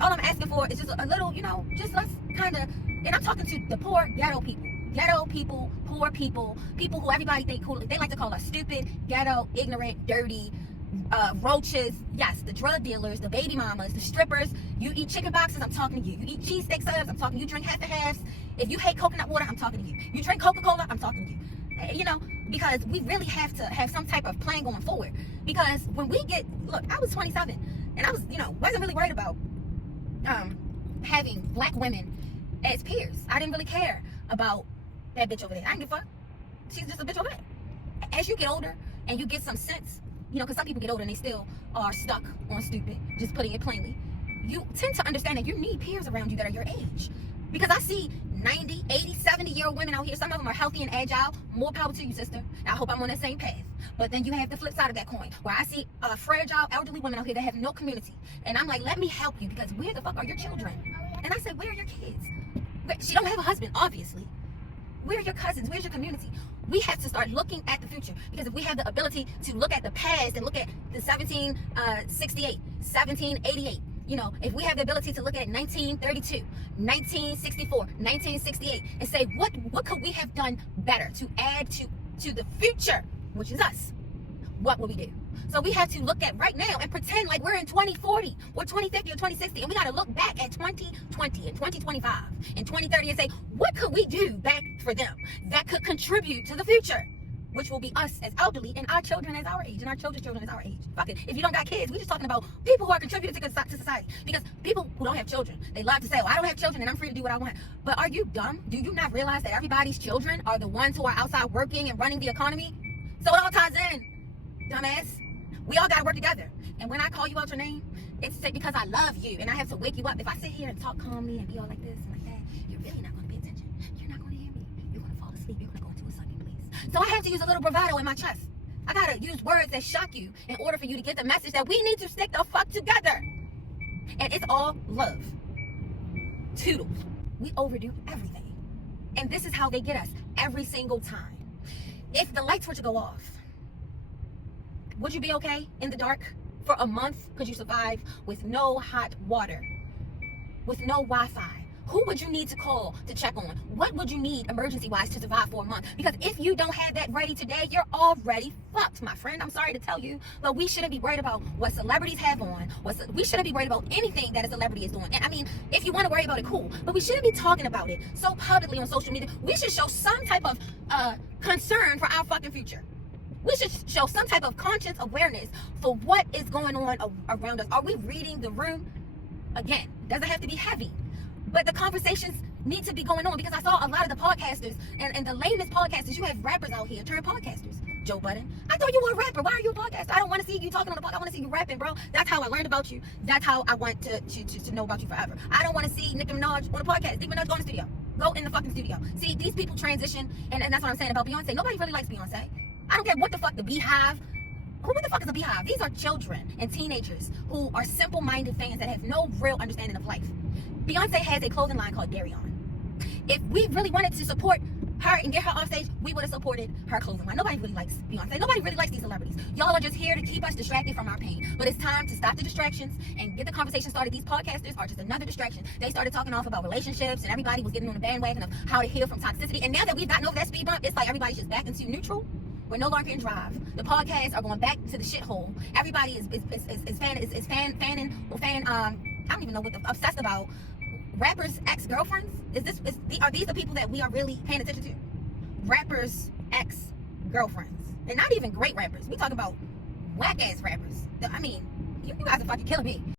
All I'm asking for is just a little, just let's kind of, and I'm talking to the poor ghetto people, poor people who everybody think cool. They like to call us stupid, ghetto, ignorant, dirty, roaches. Yes, the drug dealers, the baby mamas, the strippers. You eat chicken boxes, I'm talking to you. You eat cheesesteak subs, I'm talking to you. You drink half and halves. If you hate coconut water, I'm talking to you. You drink Coca-Cola, I'm talking to you. Because we really have to have some type of plan going forward. Because when we look, I was 27 and I was, wasn't really worried about having black women as peers. I didn't really care about that bitch over there. I didn't give a fuck. She's just a bitch over there. As you get older and you get some sense, because some people get older and they still are stuck on stupid, just putting it plainly, you tend to understand that you need peers around you that are your age. Because I see 90, 80, 70-year-old women out here. Some of them are healthy and agile. More power to you, sister. I hope I'm on that same path. But then you have the flip side of that coin, where I see fragile, elderly women out here that have no community. And I'm like, let me help you, because where the fuck are your children? And I said, where are your kids? She don't have a husband, obviously. Where are your cousins? Where's your community? We have to start looking at the future, because if we have the ability to look at the past and look at the 1768, 1788, if we have the ability to look at 1932, 1964, 1968, and say, what could we have done better to add to the future, which is us, what will we do? So we have to look at right now and pretend like we're in 2040 or 2050 or 2060, and we got to look back at 2020 and 2025 and 2030 and say, what could we do back for them that could contribute to the future, which will be us as elderly and our children as our age and our children's children as our age. Fuck it. If you don't got kids, we're just talking about people who are contributing to society. Because people who don't have children, they love to say, I don't have children and I'm free to do what I want. But are you dumb? Do you not realize that everybody's children are the ones who are outside working and running the economy? So it all ties in, dumbass. We all got to work together. And when I call you out your name, it's because I love you and I have to wake you up. If I sit here and talk calmly and be all like this and like that, you're really not going to pay attention. You're not going to hear me. You're going to fall asleep. You're going to go into a sunny place. So I have to use a little bravado in my chest. I got to use words that shock you in order for you to get the message that we need to stick the fuck together. And it's all love. Toodles. We overdo everything. And this is how they get us every single time. If the lights were to go off, would you be okay in the dark for a month? Could you survive with no hot water, with no Wi-Fi? Who would you need to call to check on? What would you need emergency-wise to survive for a month? Because if you don't have that ready today, you're already fucked, my friend. I'm sorry to tell you, but we shouldn't be worried about what celebrities have on. We shouldn't be worried about anything that a celebrity is doing. And I mean, if you want to worry about it, cool. But we shouldn't be talking about it so publicly on social media. We should show some type of concern for our fucking future. We should show some type of conscious awareness for what is going on around us. Are we reading the room? Again, doesn't have to be heavy, but the conversations need to be going on, because I saw a lot of the podcasters and the lamest podcasters. You have rappers out here turned podcasters. Joe Budden, I thought you were a rapper. Why are you a podcaster? I don't want to see you talking on the podcast. I want to see you rapping, bro. That's how I learned about you. That's how I want to know about you forever. I don't want to see Nicki Minaj on a podcast. Nicki Minaj, go in the studio. Go in the fucking studio. See, these people transition, and that's what I'm saying about Beyonce. Nobody really likes Beyonce. I don't care what the fuck the Beehive. What the fuck is a Beehive? These are children and teenagers who are simple-minded fans that have no real understanding of life. Beyonce has a clothing line called Dairy On. If we really wanted to support her and get her off stage, we would have supported her clothing line. Nobody really likes Beyonce. Nobody really likes these celebrities. Y'all are just here to keep us distracted from our pain. But it's time to stop the distractions and get the conversation started. These podcasters are just another distraction. They started talking off about relationships, and everybody was getting on the bandwagon of how to heal from toxicity. And now that we've gotten over that speed bump, it's like everybody's just back into neutral. We're no longer in drive. The podcasts are going back to the shithole. Everybody is fanning. I don't even know what the obsessed about. Rappers' ex-girlfriends? Are these the people that we are really paying attention to? Rappers' ex-girlfriends. And not even great rappers. We talk about whack-ass rappers. I mean, you guys are fucking killing me.